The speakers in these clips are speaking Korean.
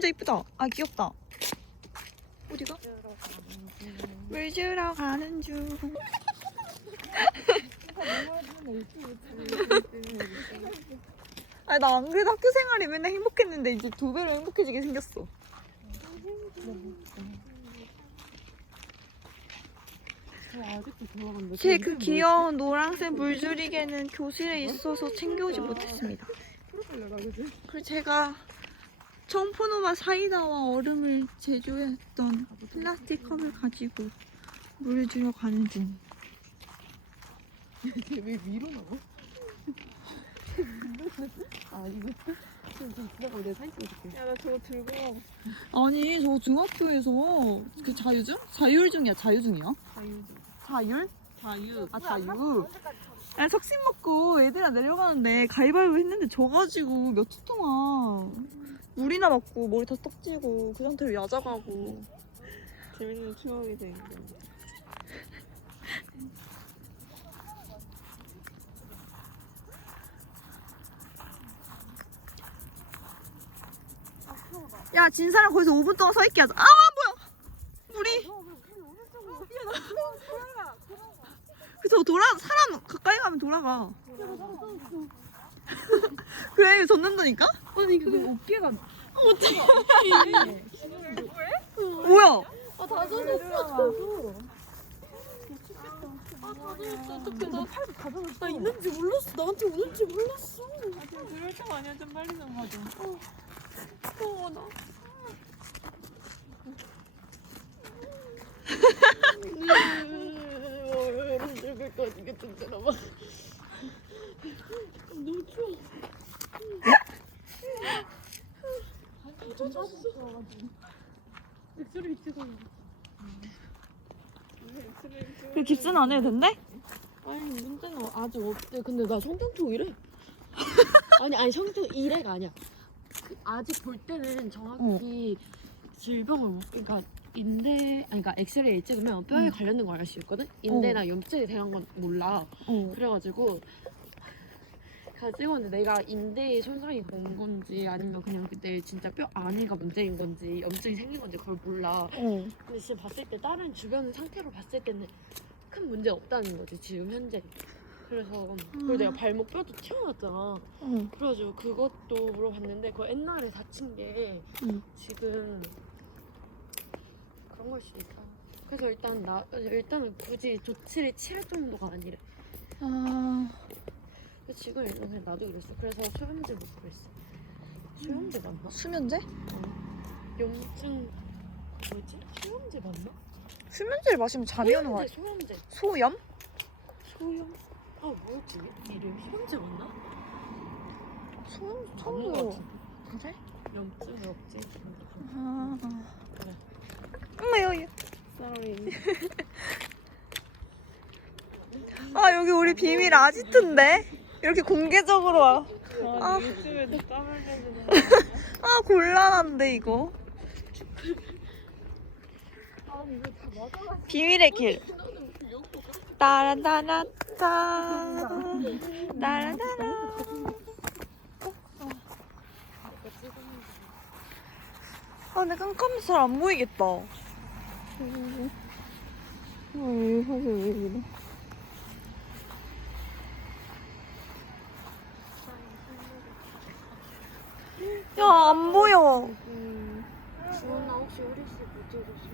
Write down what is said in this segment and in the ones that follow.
진짜 이쁘다. 아 귀엽다. 어디가? 물 주러 가는 중. 아니 나안 그래도 학교 생활이 맨날 행복했는데 이제 두 배로 행복해지게 생겼어. 제 그 귀여운 노란색 물줄이개는 교실에 있어서 챙겨오지 못했습니다. 그리고 제가 청포노마 사이다와 얼음을 제조했던 플라스틱 컵을 가지고 물을 주러 가는 중. 쟤왜 위로 나와? 아 이거 지금 좀 지나가 내가 사진 찍어줄게. 야 나 저거 들고 아니 저 중학교에서 그 자유중? 자율중이야 자유중이야? 자유. 자율? 자유. 아 자유. 아 석심 먹고 애들아 내려가는데 가위바위보 했는데 져가지고 몇주 동안 물이나 맞고 머리 다 떡지고 그 상태로 야자 가고 재밌는 추억이 되는 거. 야 진 사람 거기서 5분 동안 서 있게 하자. 아 뭐야? 물이 그래서 돌아 사람 가까이 가면 돌아가. 그래 젖는다니까 아니 그 어깨가 뭐야 아다 젖었어. 어떡해 나팔 가져놨어. 나 있는지 몰랐어. 나한테 오는지 몰랐어. 아 지금 그럴 거 아니야 좀 빨리 좀 가자. 어, 나. 얼음 죽을 것 같은 게 진짜 봐. 너무 추워. 젖었어. 맥주를 찍어. 그 깁스는 안 해도 된대? 아니 문제는 아직 없대. 근데 나 성병초 이래. 아니 아니 성병 이래가 아니야. 그 아직 볼 때는 정확히 질병을 못 그러니까 인대 아니 그러니까 엑스레이 찍으면 뼈에 응. 관련된 걸 알 수 있거든. 인대나 염증에 대한 건 몰라. 어 그래가지고 가 찍었는데 내가 인대에 손상이 온 건지 아니면 그냥 그때 진짜 뼈 안에가 문제인 건지 염증이 생긴 건지 그걸 몰라. 어. 근데 지금 봤을 때 다른 주변 상태로 봤을 때는 큰 문제 없다는 거지 지금 현재. 그래서 그리고 내가 발목 뼈도 튀어났잖아. 어. 그래가지고 그것도 물어봤는데 그 옛날에 다친 게 응. 지금 그런 걸 수도 있다. 그래서 일단 나 일단은 굳이 조치를 취할 정도가 아니래. 아 근데 지금 일단 그냥 나도 이랬어. 그래서 수면제 먹고 있어. 수면제 맞나? 수면제? 염증 뭐지? 수면제 맞나? 수면제를 마시면 잠이 오는 거 아니야? 소염제. 소염? 소염? 아 뭐였지? 이름 소염제 맞나? 소염 처음 들어. 그래? 염증 없지. 아. 그래. 엄마요. Sorry. 아 여기 우리 비밀 아지트인데 이렇게 공개적으로 와. 아, 아. 아 곤란한데 이거. 비밀의 길. 따라따라따. 따라따라. 아 근데 깜깜해서 잘 안 보이겠다. 어, 왜 사실 왜 이래? 야 안 보여. 주원아 혹시 우리 씨못 찍었어?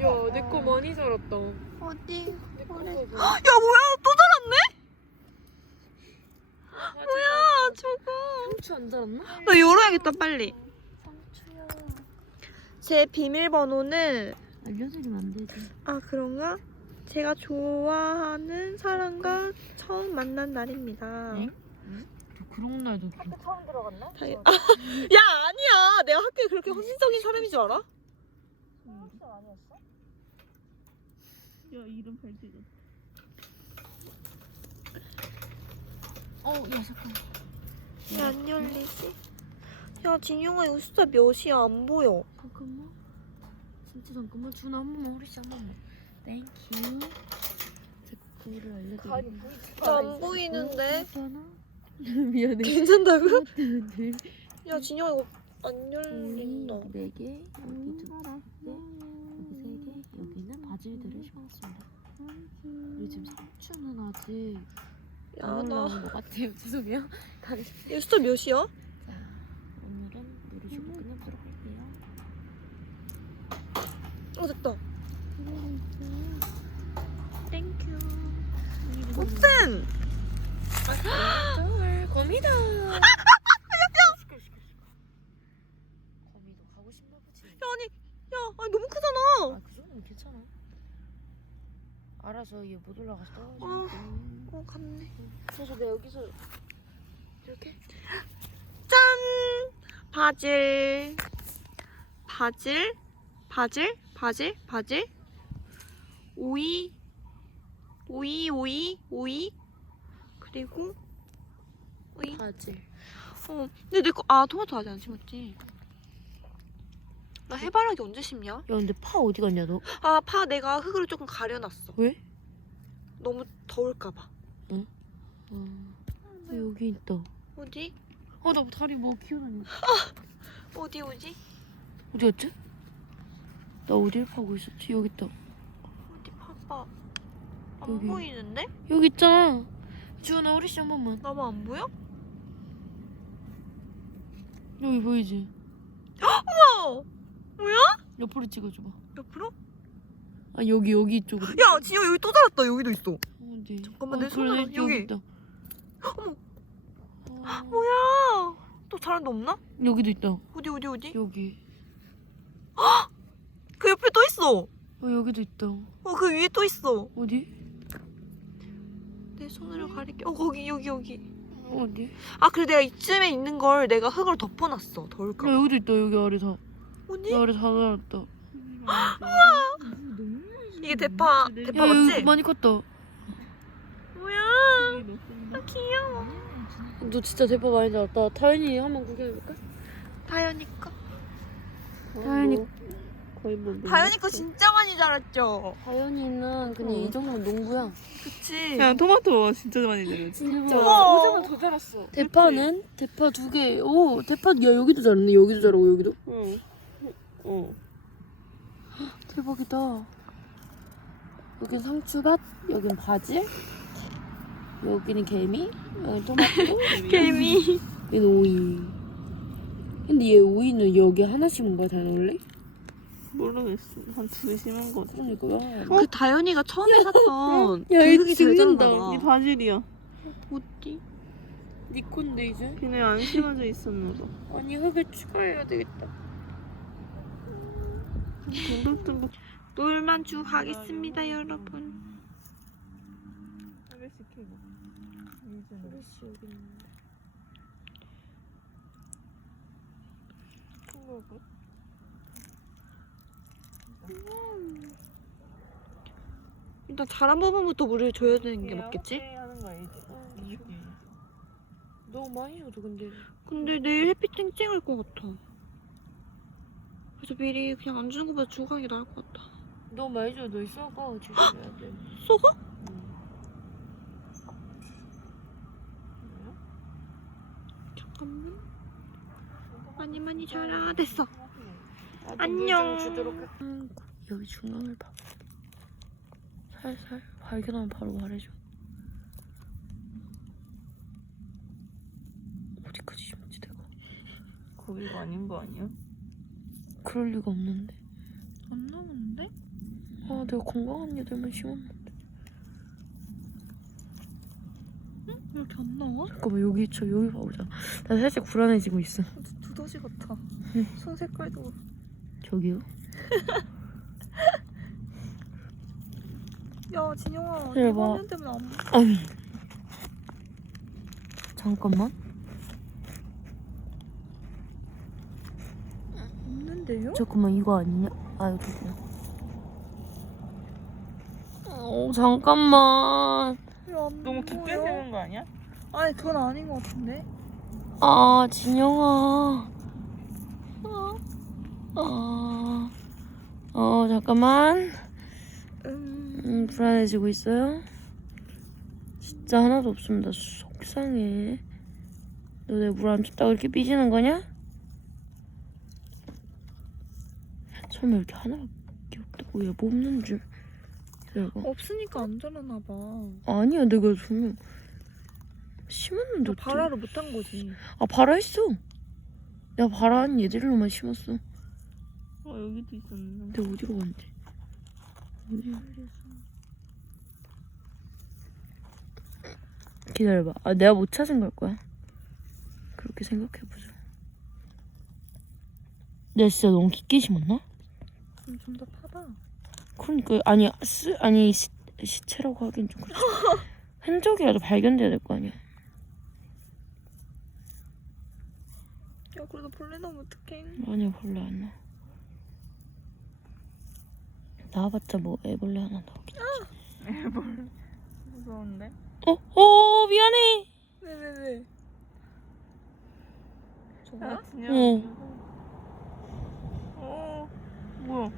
야, 내 거 많이 자랐다. 어디? 내거 그래. 봐. 야 뭐야 또 자랐네? 뭐야 저거 상추 안 자랐나? 나 열어야겠다 빨리 상추야. 제 비밀번호는 알려드리면 안 되지. 아 그런가? 제가 좋아하는 사람과 처음 만난 날입니다 응? 그런 날도 다- 아, 야 아니야 내가 학교에 그렇게 헌신적인 사람인 줄 알아? 야, 이름 밝히자. 어, 야 잠깐. 왜 안 열리지? 야 진영아 이거 숫자 몇이야 안 보여 잠깐만. 진짜 잠깐만. 준아 한 번만 우리 씨한 번만. 땡큐. 제 그거를 알려드릴게요. 안 보이는데 있잖아. 미안해. 괜찮다고? 야 진영아 이거 안 열린다. 네 개, 여기 두 개, 여기 세 개, 여기는 바질들을 심었습니다. 그리고 지금 상추는 아직 안 올라온 것 같아요. 죄송해요. 다시. 숫자 몇이야? 자, 오늘은 누르시고 끝내도록 할게요. 어 됐다. 땡큐. 옥쌤. 거미다. 거미도 가고 싶나 보지. 야 아니 야 아니 너무 크잖아. 아, 그 정도는 괜찮아. 알아서 얘 못 올라가서 떨어져. 어. 어 갔네. 그래서 내가 여기서 이렇게 짠! 바질. 바질. 바질. 바질. 바질. 오이. 오이, 오이, 오이. 그리고 오이. 바질. 어. 근데 내 거, 아, 토마토 아직 안 심었지? 나 해바라기 언제 심냐? 야 근데 파 어디 갔냐 너? 아, 파 내가 흙으로 조금 가려놨어. 왜? 너무 더울까봐. 어. 여기 있다. 어디? 아나 다리 뭐 기어다니. 어디, 어디? 어디 갔지? 나 어딜 파고 있었지? 여기 있다. 어디 파봐. 안 여기. 보이는데? 여기 있잖아. 주원아 우리 씨한 번만. 나만 안 보여? 여기 보이지? 어! 뭐야? 옆으로 찍어줘봐. 옆으로? 아 여기 여기 이쪽으로. 야, 진영 여기 또 자랐다. 여기도 있어. 어디? 잠깐만, 내 어, 손으로 그래, 여기. 있다. 어머. 어, 뭐야? 또 자란 데 없나? 여기도 있다. 어디 어디 어디? 여기. 그 옆에 또 있어. 어 여기도 있다. 어 그 위에 또 있어. 어디? 내 손으로 가릴게. 어 거기 여기 여기. 어디? 아 그래 내가 이쯤에 있는 걸 내가 흙으로 덮어놨어. 더울까? 야 여기도 있다. 여기 아래 다. 어디? 여기 아래 다 달았다. 이게 대파 대파 야 맞지? 여기 많이 컸다. 뭐야? 아 귀여워. 너 진짜 대파 많이 달았다. 타연이 한번 구경해볼까? 다현이 거. 다현이 거의 뭐. 다현이 거 진짜 많이 자랐죠. 다현이는 그냥 어. 이 정도면 농부야. 그치? 야 토마토 진짜 많이 내렸지. 진짜. 우와. 더 자랐어. 대파는 대파 두 개. 오 대파 야 여기도 자랐네. 여기도 자라고 여기도. 응. 어. 대박이다. 여긴 상추밭, 여긴 바질, 여기는 개미, 여기 토마토, 개미. 여기는 오이. 근데 얘 오이는 여기 하나씩 뭔가 잘 넣을래? 모르겠어. 한두개 심은 거지. 그러니까 왜? 그 다현이가 처음에 샀던 야, 그얘 흙이 잘 죽는다. 자랐나 이 봐. 바질이야. 어디? 니콘데 이제? 걔네 안 심어져 있었나 봐. 아니 흙을 추가해야 되겠다. 둥글둥글. 놀만주 하겠습니다 여러분. 여기 있는데. 일단 자란 부분부터 물을 줘야 되는 게 맞겠지? 하는 거 알지? 이렇게. 너무 많이 줘도 근데. 근데 내일 햇빛 쨍쨍할 것 같아. 그래서 미리 그냥 안 주는 것보다 주고 가는 게 나을 것 같아. 너무 많이 줘도 썩어 조심해야 돼. 썩어? 잠깐만. 많이 많이 자라. 됐어. 안녕. 음, 여기 중앙을 봐. 살살 발견하면 바로 말해줘. 어디까지 심었지 내가? 거기가 아닌 거 아니야? 그럴 리가 없는데. 안 나오는데? 아 내가 건강한 애들만 심었는데. 왜 이렇게 안 나와? 잠깐만 여기 있죠 여기 봐보자. 나 살짝 불안해지고 있어. 두더지 같아. 응. 손 색깔도. 저기요? 야 진영아. 그래, 내 봐. 화면 때문에 안 보여. 아니. 잠깐만. 없는데요? 잠깐만 이거 아니냐? 아 여기구나. 어 잠깐만. 너무 깊게? 세는 거 아니야? 아니 그건 아닌 것 같은데. 아 진영아. 아. 아. 어 잠깐만. 음. 음 불안해지고 있어요. 진짜 하나도 없습니다. 속상해. 너 내 물 안 줬다고 이렇게 삐지는 거냐? 설마 이렇게 하나밖에 없다고 얘 뽑는 줄 내가 없으니까 안 자라나 봐. 아니야 내가 분명 심었는데 어떡해. 발화를 못한 거지. 아 발화했어 내가 발화한 얘들로만 심었어 어 여기도 있었는데. 근데 어디로 갔는지 어디 기다려봐 아 내가 못 찾은 걸 거야 그렇게 생각해보자 내가 진짜 너무 깊게 심었나? 그럼 좀더 파봐. 그러니까 아니 쓰 아니 시, 시체라고 하긴 좀 그렇지 흔적이라도 발견돼야 될 거 아니야 야 그래도 벌레 나면 어떡해. 아니야 벌레 안 나. 나와봤자 뭐 애벌레 하나 나오겠지 무서운데? 어? 어 미안해 왜왜 그냥. 응. 어 뭐야?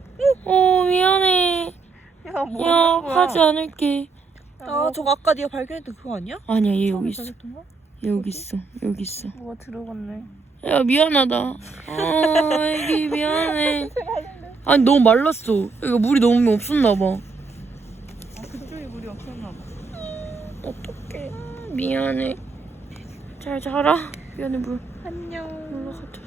어 미안해 야 뭐? 야 하는 거야? 하지 않을게 아 저거 아까 네가 발견했던 그거 아니야? 아니야 얘 여기 있어 발견했던 거? 얘 여기 있어 여기 있어 뭐가 들어갔네. 야 미안하다 아 애기 미안해 아니 너무 말랐어 이거 물이 너무 없었나 봐 아 그쪽에 물이 없었나 봐. 어떡해 미안해 잘 자라 미안해 물 안녕. 줘